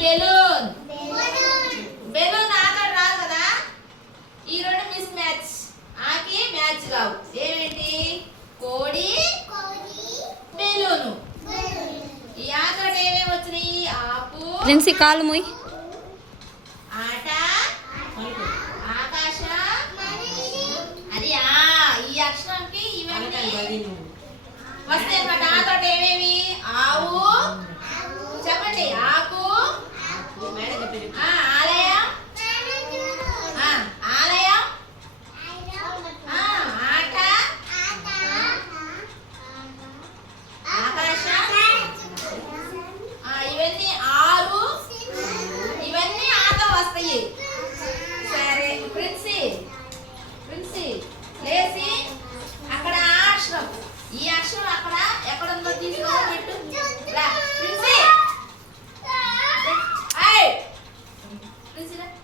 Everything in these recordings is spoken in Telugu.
బెలూన్. బెలూన్. ఆకర్ రాదు కదా? ఈ రెండు మిస్ మ్యాచ్ ఆకి మ్యాచ్ కావు. ఏమేంటి? కోడి బెలూను. ఈ ఆకర్ ఏమేమి వచ్చినాయి? ఆపు ఫ్రెండ్స్ కాలు మూయి. ఆట ఆకాశ. అది ఆ ఈ అక్షరంకి ఇవన్నీ. వస్తే అన్నమాట. ఏమేమి? ఆవు. చెప్పండి ఆకు ఆ, ఆలయం ఆ, ఆలయం ఆ, ఆట ఆకాశం ఆ, ఇవన్నీ ఆరు ఇవన్నీ ఆతో వస్తాయి సరే ప్రిన్సి ప్రిన్సి లేచి అక్కడ ఆ అక్షరం ఈ అక్షరం అక్కడ ఎక్కడ ఉందో తీసుకొని పెట్టు రా, ప్రిన్సి ఏయ్! ప్రిన్సి రా. అదిగో.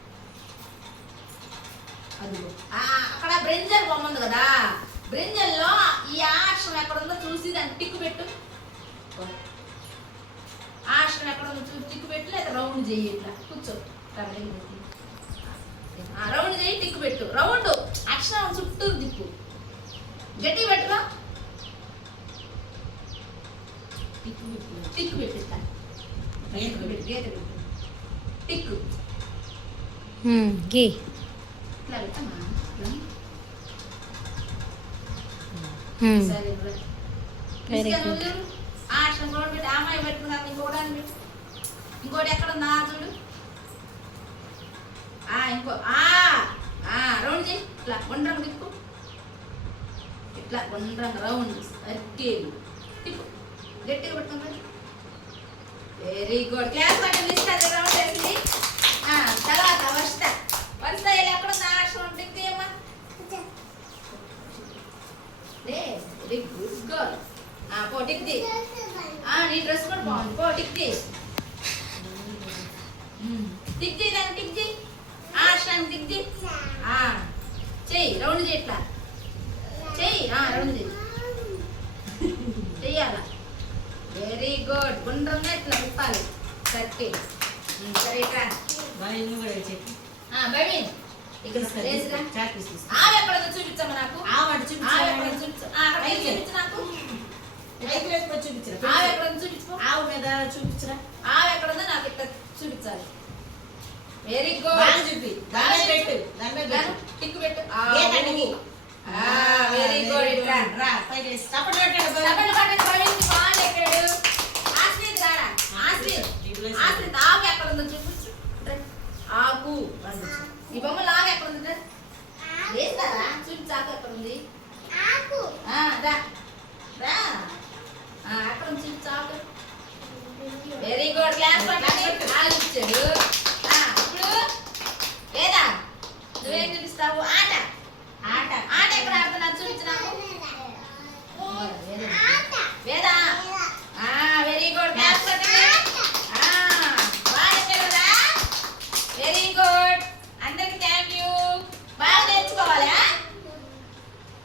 ఆ, అక్కడ బ్రింజల్ బొమ్మ ఉంది కదా. బ్రింజల్లో ఈ ఆశ్రమం ఎక్కడ ఉందో చూసి దాన్ని టిక్కు పెట్టు. ఆశ్రమం ఎక్కడ ఉందో చూసి టిక్కు పెట్టు లేదా రౌండ్ చెయ్యి ఇట్లా. కూర్చో. ఆ, రౌండ్ చేయి టిక్కు పెట్టు. రౌండ్. అక్షరం చుట్టూ దిప్పు గట్టి పెట్టురా టిక్కు పెట్టు. టిక్కు పెట్టు టిక్కు. టిక్కు Hmm. అమ్మాయి పెట్టుకున్నాను ఇంకోటి ఇంకోటి ఎక్కడ ఉందా? చూడు. ఆ ఇంకో ఆ ఆ రౌండ్ చేయి. ఇట్లా గుండ్రం తిప్పు. ఇట్లా గుండ్రం రౌండ్ సర్కిల్. తిప్పు. గట్టిగా పట్టుకుంది వెరీ గుడ్ క్లాస్ పట్టింది. ఇస్తుంది రౌండ్ వేసింది ఆ, తర్వాత వర్ష వర్ష ఇలా ఎక్కడ ఉందా ఆ అక్షరం టిక్ అమ్మా వెరీ గుడ్ గర్ల్ ఆ పో టిక్ ది ఆ నీ డ్రెస్ కూడా బాగుంది. పో టిక్. టిక్ ది దాన్ని టిక్ ది ఆ అక్షరాన్ని టిక్ ది ఆ చెయ్యి రౌండ్ చేయి ఇట్లా. చెయ్యి ఆ రౌండ్ చేయి. చెయ్యాల? వెరీ గుడ్ గుండ్రంగా ఇట్లా తిప్పాలి. సర్కిల్ మ్మ్, సరే ఆ బైబిన్ ఇక్కడ ఆమె ఎక్కడ ఉందో చూపించమ్మా నాకు. ఆమె ఎక్కడ ఉందో చూపించు. ఆ, అక్కడ వెళ్ళి చూపించు నాకు. ఆమె ఎక్కడ ఉందో చూపించు. ఆవు మీద చూపించరా? ఆమె ఎక్కడ ఉందో నాకు ఇక్కడ చూపించాలి. వెరీ గుడ్ చూపి. దాని పెట్టు. దాని మీద పెట్టు. టిక్ పెట్టు? వెరీ గుడ్ రా పైకి చప్పట్లు పట్టండి ప్రవీణ్ బాగా ఎక్కాడు వేస్తారా చూపించు ఆకు ఎక్కడ ఉంది రా రా అక్కడ చూపించు ఆకు వెరీ గుడ్ క్లాస్ పట్టండి ఆలోచించాడు ఆ, ఇప్పుడు లేదా నువ్వేం చూపిస్తావు